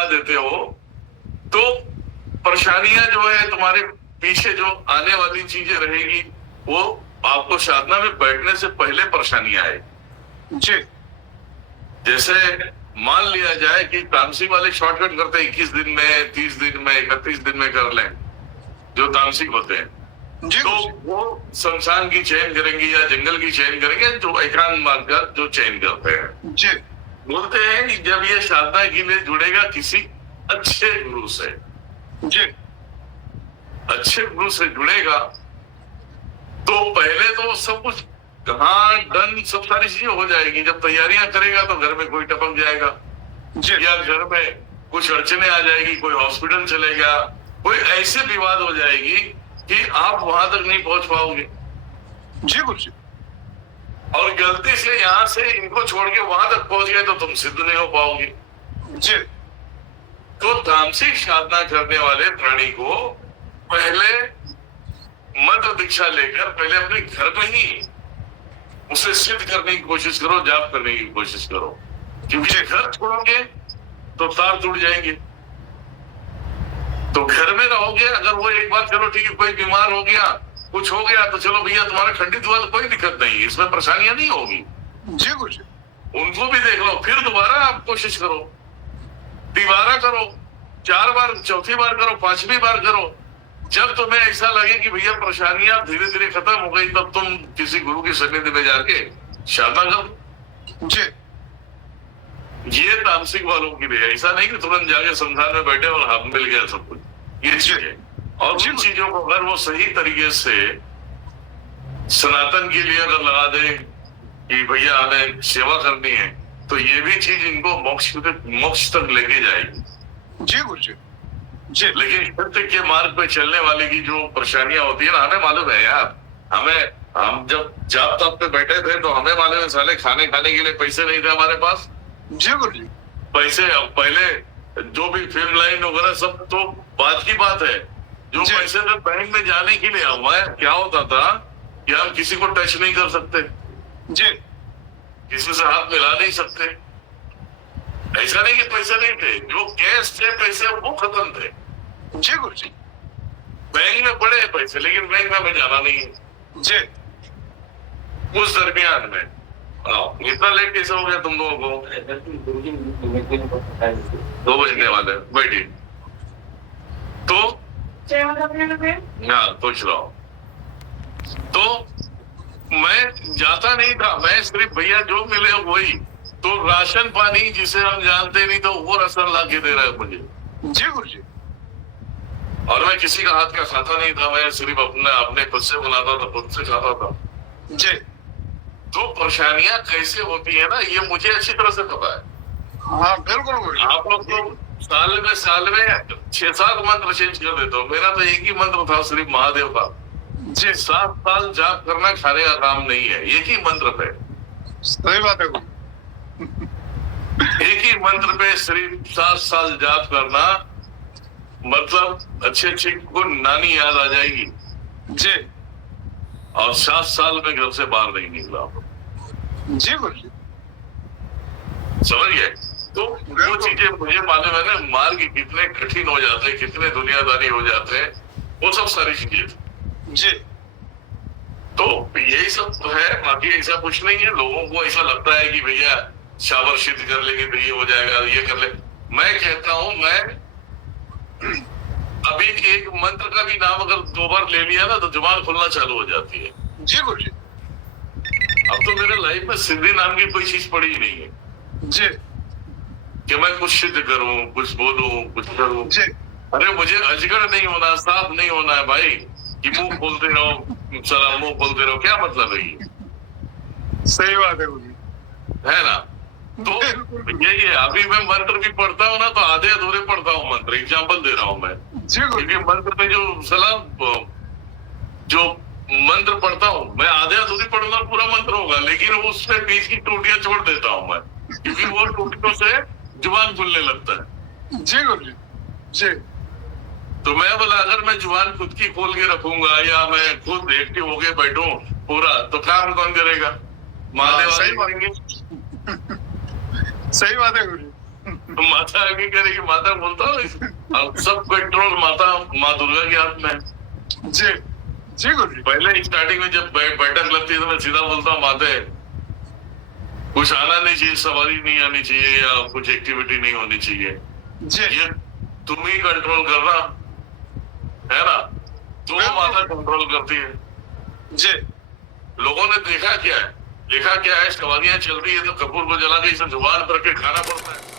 बता देते हो तो परेशानियां जो है तुम्हारे पीछे जो आने वाली चीजें रहेगी वो आपको साधना में बैठने से पहले परेशानियां आएगी जी। जैसे मान लिया जाए कि तामसिक वाले शॉर्टकट करते हैं 21 दिन में, 30 दिन में, 31 दिन में कर लें, जो तामसिक होते हैं जी तो वो शमशान की चयन करेंगे या जंगल की चयन करेंगे, जो एकांत मार्ग जो चयन करते हैं। जी। बोलते हैं कि जब ये साधना के लिए जुड़ेगा किसी अच्छे गुरु से, जी। अच्छे गुरु से जुड़ेगा तो पहले तो सब कुछ हाँ डन, सब सारी चीजें हो जाएगी। जब तैयारियां करेगा तो घर में कोई टपक जाएगा जी। या घर में कुछ अड़चने आ जाएगी, कोई हॉस्पिटल चलेगा, कोई ऐसे विवाद हो जाएगी कि आप वहां तक नहीं पहुंच पाओगे। जी गुरु जी। और गलती से यहाँ से इनको छोड़ के वहां तक पहुंच गए तो तुम सिद्ध नहीं हो पाओगे। जी। तो तामसिक साधना करने वाले प्राणी को पहले मंत्र दीक्षा लेकर पहले अपने घर में ही उसे सिद्ध करने की कोशिश करो, जाप करने की कोशिश करो, क्योंकि घर छोड़ोगे तो तार टूट जाएंगे। तो घर में रहोगे, अगर वो एक बार चलो ठीक है कोई बीमार हो गया, कुछ हो गया तो चलो भैया तुम्हारा खंडित हुआ तो कोई दिक्कत नहीं, इसमें परेशानियां नहीं होगी। जी गुरु जी। उनको भी देख लो, फिर दोबारा आप कोशिश करो, दोबारा करो, 4 बार, चौथी बार करो, 5वीं बार करो। जब तुम्हें ऐसा लगे कि भैया परेशानियां धीरे धीरे खत्म हो गई, तब तुम किसी गुरु की सन्निधि में जाके साधना करो। जी। ये तामसिक वालों के लिए, ऐसा नहीं कि तुरंत जाके संसार में बैठे और हाथ मिल गया सब कुछ, ये चीज है। और जिन चीजों को अगर वो सही तरीके से सनातन के लिए अगर लगा दे कि भैया हमें सेवा करनी है, तो ये भी चीज इनको मोक्ष तक लेके जाएगी। जी गुरु जी। जी। लेकिन सत्य के मार्ग पे चलने वाले की जो परेशानियां होती है ना, हमें मालूम है यार, हम जब जाप ताप पे बैठे थे तो हमें मालूम है साले खाने के लिए पैसे नहीं थे हमारे पास। जी गुरु जी। पैसे पहले जो भी फिल्म लाइन वगैरह सब तो बात की बात है, जो पैसे थे बैंक में जाने के लिए हमारे क्या होता था कि हम किसी को टच नहीं कर सकते, जी। किसी से हाथ मिला नहीं सकते। ऐसा नहीं कि पैसे नहीं थे, जो कैश थे पैसे वो खत्म थे। जी गुरु जी। बैंक में पड़े पैसे, लेकिन बैंक में हमें जाना नहीं है। जी। उस दरमियान में इतना लेट कैसे हो गया तुम लोगों को? 2 बजने वाले, बैठिए। तो हाँ पूछ रहा हूँ। तो मैं जाता नहीं था, मैं सिर्फ भैया जो मिले वही, तो राशन पानी जिसे हम जानते नहीं तो वो राशन ला के दे रहा है मुझे। जी गुरु जी। और मैं किसी का हाथ का खाता नहीं था, मैं सिर्फ अपने खुद से बनाता था, खुद से खाता था। जी। तो परेशानियां कैसे होती है ना, ये मुझे अच्छी तरह से पता है। हाँ बिल्कुल गुरु जी। आप लोग तो साल में 6-7 मंत्र चेंज कर देते हो, मेरा तो एक ही मंत्र था सिर्फ महादेव का। जी। 7 साल जाप करना खाने का काम नहीं है, एक ही मंत्र पे। सही बात है गुरु। एक ही मंत्र पे सिर्फ 7 साल जाप करना, मतलब अच्छे को नानी याद आ जाएगी। जी। और 7 साल में घर से बाहर नहीं निकला। जी गुरु जी। समझ गए? तो वो चीजें मुझे मालूम है ना, मार्ग कितने कठिन हो जाते हैं, कितने दुनियादारी हो जाते हैं, वो सब सारी चीजें। जी। तो यही सब तो है, बाकी ऐसा कुछ नहीं है। लोगों को ऐसा लगता है कि भैया शावर सिद्ध कर लेंगे तो ये हो जाएगा, ये कर ले। मैं कहता हूं, मैं अभी एक मंत्र का भी नाम अगर 2 बार ले लिया ना तो जुबान खुलना चालू हो जाती है। जी गुरु जी। अब तो मेरे लाइफ में सिद्धि नाम की कोई चीज पड़ी ही नहीं है जी। कि मैं कुछ सिद्ध करूं, कुछ बोलूं, कुछ करूं। जी। अरे मुझे अजगर नहीं होना, सांप नहीं होना है भाई कि मुंह खोलते रहो, सारा मुंह खोलते रहो, क्या मतलब है ये? सही बात है गुरु जी। है ना? तो यही है। अभी मैं मंत्र भी पढ़ता हूँ ना तो आधे अधूरे पढ़ता हूँ मंत्र, एग्जाम्पल दे रहा हूँ मैं। जी गुरु जी। मंत्र में जो मंत्र पढ़ता हूँ मैं, आधे अधूरी पढ़ूंगा पूरा मंत्र होगा, लेकिन उससे बीच की टूटियां छोड़ देता हूँ मैं, क्योंकि वो टूटियों से जुबान खुलने लगता है। जी गुरु जी। जी। तो मैं बोला अगर मैं जुबान खुद की खोल के रखूंगा या मैं खुद एक्टिव होके बैठूं पूरा, तो काम कौन करेगा? महादेव सही बात है गुरु जी। माता आगे करेगी, माता बोलता हूँ अब सब कंट्रोल माता माँ दुर्गा के हाथ में है। जी जी गुरु जी। पहले स्टार्टिंग में जब बैठक लगती है तो मैं सीधा बोलता हूँ माते कुछ आना नहीं चाहिए, सवारी नहीं आनी चाहिए या कुछ एक्टिविटी नहीं होनी चाहिए, जी ये तुम ही कंट्रोल करना है ना। तो वो माता कंट्रोल करती है। जी लोगों ने देखा क्या है, सवारियां चल रही है तो कपूर को जला के इसे जुबान पर के खाना पड़ता है।